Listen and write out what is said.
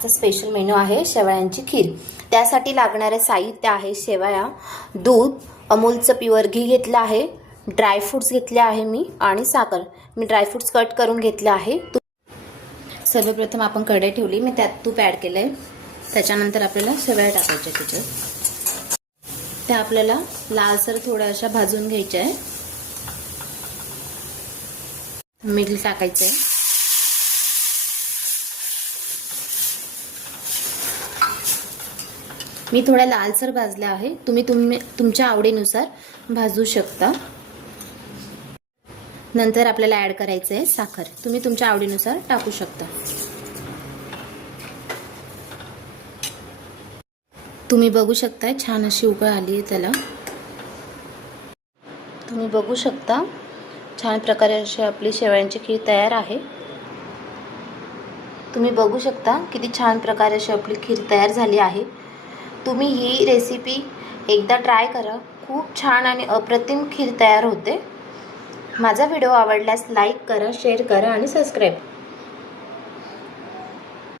Special menu आहे शेवयांची खीर। त्यासाठी लागणारे साहित्य आहे शेवया, दूध, अमूलचं प्युअर घी घेतलं आहे, ड्रायफ्रूट्स घेतले आहे मी आणि साखर। मी ड्रायफ्रूट्स कट करून घेतले आहे। सर्वप्रथम आपण कढई ठेवली, मी त्यात तूप ॲड केलंय। त्याच्यानंतर आपल्याला शेवया टाकायच्या त्याच्यात। त्या आपल्याला लालसर थोड्या अशा भाजून घ्यायच्या आहे। मीठ टाकायचं आहे। मी थोड्या लालसर भाजल्या आहे, तुम्ही तुमच्या आवडीनुसार भाजू शकता। नंतर आपल्याला ॲड करायचं आहे साखर, तुम्ही तुमच्या आवडीनुसार टाकू शकता। तुम्ही बघू शकता छान अशी उकळ आली आहे त्याला। तुम्ही बघू शकता छान प्रकारे अशी आपली शेवयांची खीर तयार आहे। तुम्ही बघू शकता किती छान प्रकारे अशी आपली खीर तयार झाली आहे। तुम्ही ही रेसिपी एकदा ट्राय करा, खूप छान आणि अप्रतिम खीर तयार होते। माझा व्हिडिओ आवडल्यास लाईक करा, शेअर करा आणि सबस्क्राईब